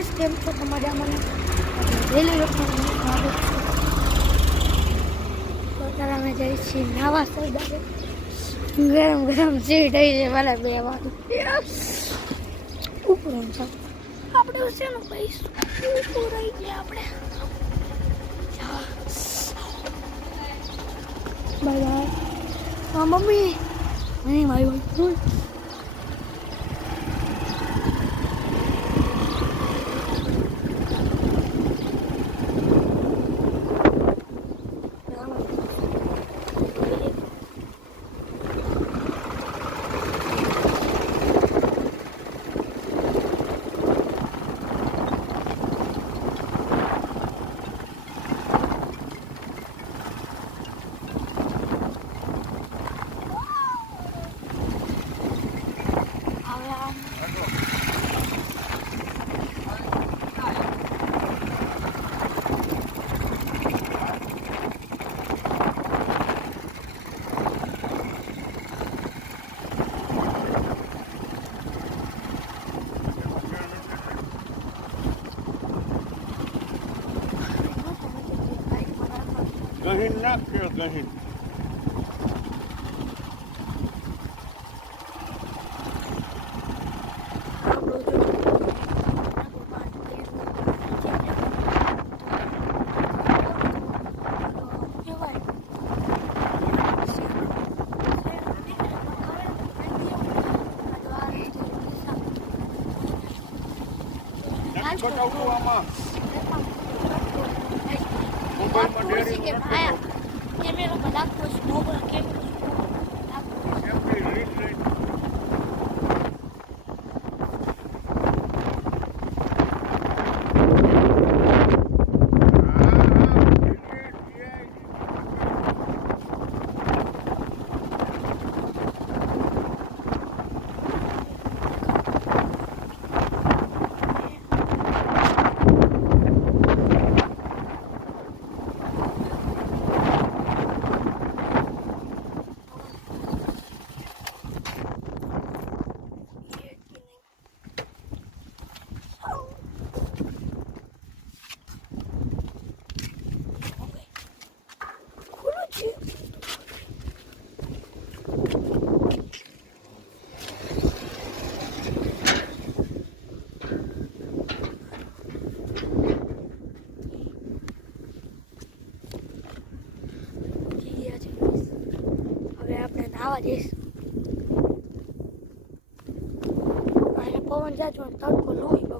Guys કેમ છો તમારા મને ડેલી રોટનું સ્વાગત છે. તો અત્યારે અમે જઈએ છીએ નાવા સરદારે ગરમ ગરમ ચીજ થઈ છે મારા બે વાળું ઉપર આપણે છે ને ભાઈ ઉપર રહી ગયા આપણે બાય બાય. હા મમ્મી નહીં મારી ભાઈ ગહીન નાખ્યો ગહીન બતાવું આમાં મોબાઈલમાં ડેરી કે ભાયા કેમેરો પર રાખવો છે મોબાઈલ કેમેરો નાવા જઈશ. અહીંયા પવન જાજો તડકો લોહી બહુ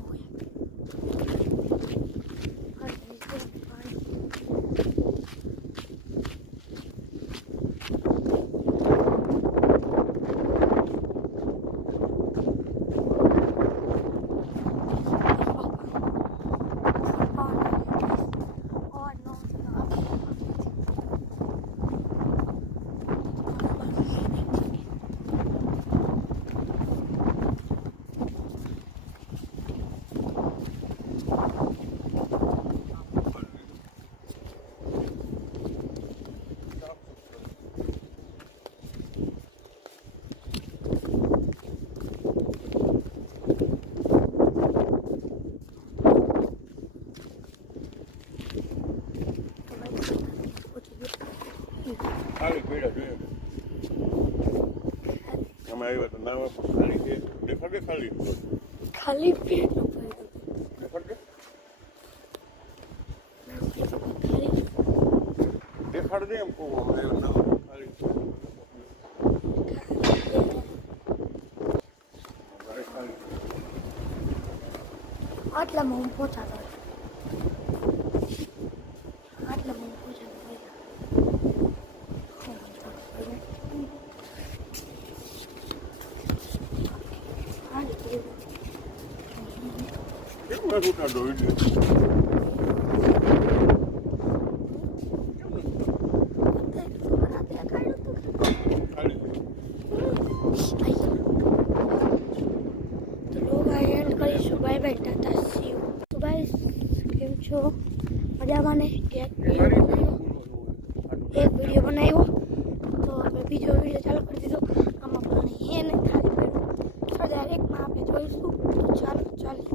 ખાલી પીડા જોઈએ અમે આવ્યા તો નાવા ખાલી છે દેખાડે ખાલી ખાલી પેટ દેખાડે દેખાડ દે એમ કહું અમે નાવા ખાલી આટલામાં હું પહોંચાડો આટલામાં હું પહોંચાડો કેમ નથી ઉતારતો video bye bye tata see you. તો ગાઈસ કેમ છો મજામાં ને એક વિડીયો બનાવ્યો તો આપણે બીજો વિડીયો ચાલુ કરી દીધો. આમાં પણ હે ને ખાલી પેલું 1001માં આપણે જોઈશું. તો ચાલો ચાલીએ.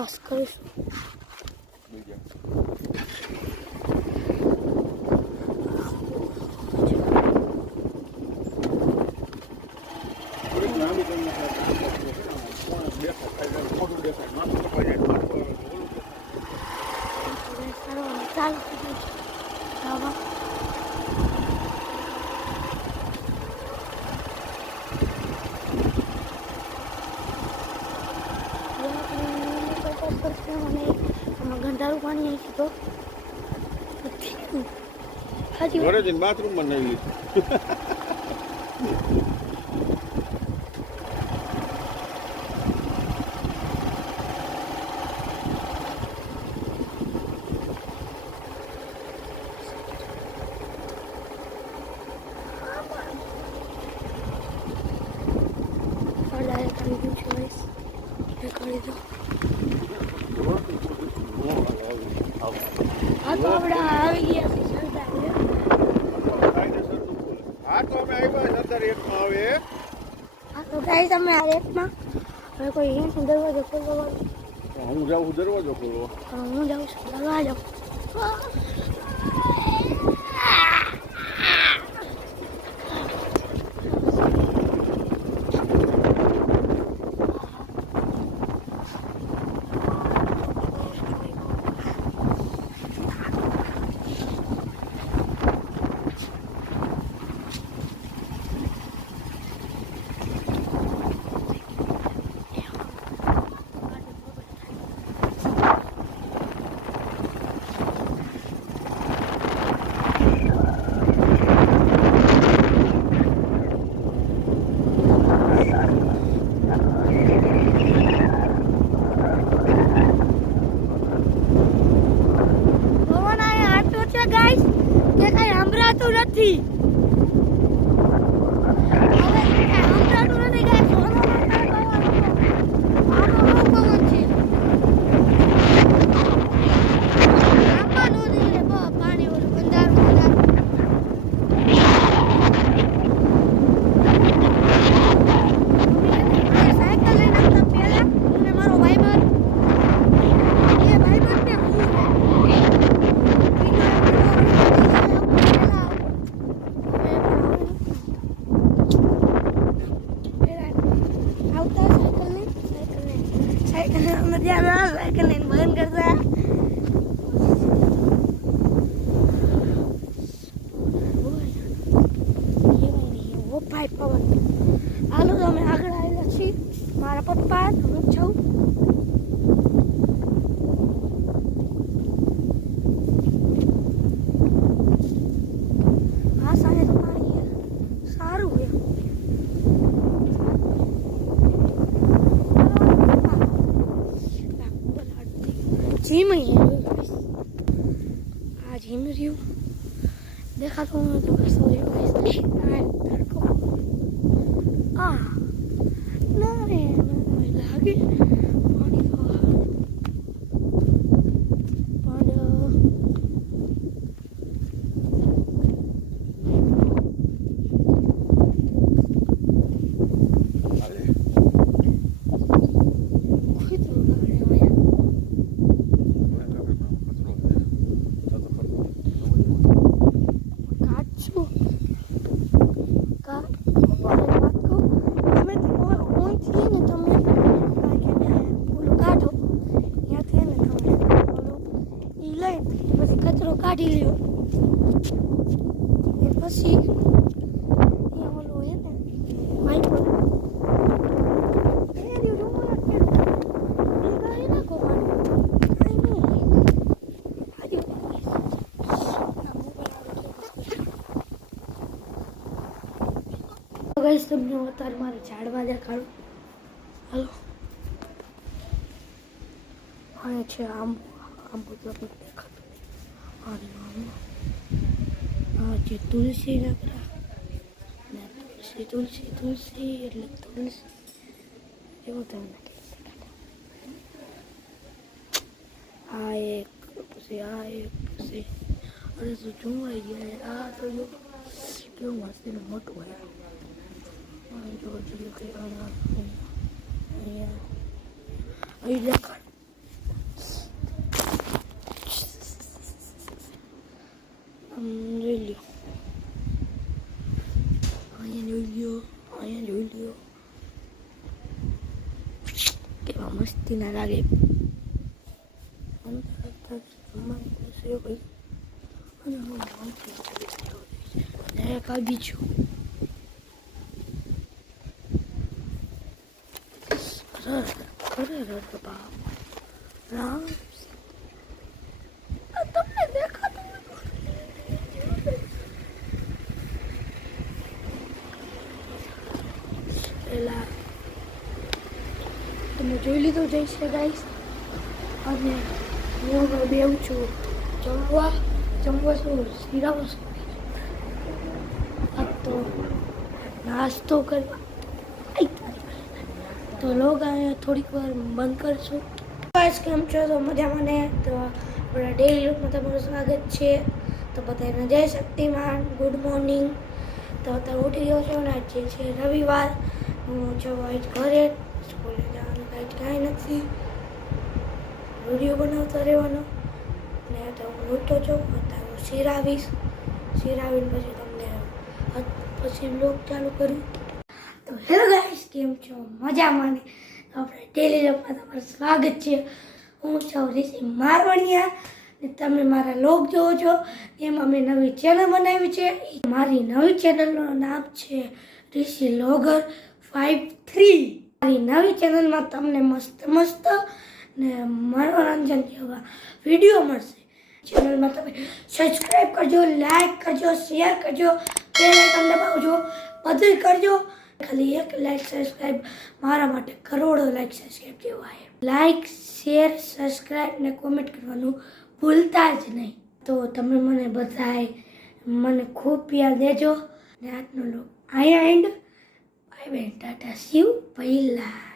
પાસ કરીશું. બીજા ચાલુ થઈ ગયું છે. આવા મને આમાં ગંધારું પાણી આવી છે તો હાજી ઘરે જઈને બાથરૂમમાં નહીં લીધું. કરી દો. હા તો આપણે આવી ગયા છે સરદાર. હા તો અમે આવ્યા સરદાર એકમાં આવે. હા તો ગાઈસ અમે આ રેટમાં હવે કોઈ અહીંયા દરવાજો ખોલવાનો. હું જાઉં દરવાજો ખોલવો. હું જાઉં છું દરવાજો. નથી હાલો તો અમે આગળ આવેલા છીએ. મારા પપ્પા હું છું. આ સામે તો પાણી સારું છે. જીમ આ જીમ રહ્યું દેખાતું નથી. સોરી ના રે લાગે પાણી કચરો કાઢી લ્યો પછી ઓલું હે ને વાઇપર તમને અત્યારે મારે ઝાડવા દેખાડું. હાલો અને છે આંબો તો દેખાતું જે તુલસી લાકડા તુલસી એટલે તુલસી એવું તમને આ એક પછી આ એક પછી અરે તો જોવાઈ ગયા. આ તો જો કેવું મસ્ત મોટું હોય. જો અહીં દેખાડ શાંતિ ના લાગે. બીજું રામ તમને દેખાતું પેલા તમે જોઈ લીધું જઈશે ગાઈસ. અને હું હવે બેવું છું જમવા શું શીરા તો નાસ્તો કરવા. તો લોગ અહીંયા થોડીક વાર બંધ કરશું. ગાઈસ કેમ છો? તો મજામાં ને? તો આપણા ડેઈલી લુકમાં તમારું સ્વાગત છે. તો બધાને જય શક્તિમાન, ગુડ મોર્નિંગ. તો અત્યારે ઉઠી ગયો છો ને આજે છે રવિવાર. હું છું આજ ઘરે, સ્કૂલે જવાનું કાંઈ નથી, વિડીયો બનાવતો રહેવાનો. ને તો હું ઉઠતો છું, અત્યારે હું શીરાવીશ. શીરાવીને પછી તમને પછી બ્લોગ ચાલુ કરું. તો હેલો ગાઈસ, કેમ છો? મજામાં ને? આપણે ડેલી બ્લોગમાં તમારું સ્વાગત છે. હું છું ઋષિ મારવણિયા ને તમે મારા બ્લોગ જોવો છો. એમાં મેં નવી ચેનલ બનાવી છે. મારી નવી ચેનલનું નામ છે ઋષિ લોગર 53. મારી નવી ચેનલમાં તમને મસ્ત ને મનોરંજન જેવા વિડીયો મળશે. ચેનલમાં તમે સબસ્ક્રાઈબ કરજો, લાઈક કરજો, શેર કરજો, બેલ આઇકન દબાવજો, બધું કરજો. ખાલી એક લાઈક સબસ્ક્રાઈબ મારા માટે કરોડો લાઈક સબસ્ક્રાઈબ જેવા છે. લાઈક, શેર, સબસ્ક્રાઈબ ને કોમેન્ટ કરવાનું ભૂલતા જ નહીં. તો તમે મને બધાએ મને ખૂબ પ્યાર દેજો. ને આજનો લોક અહીંયા and. By bye, tata, see you પહેલા.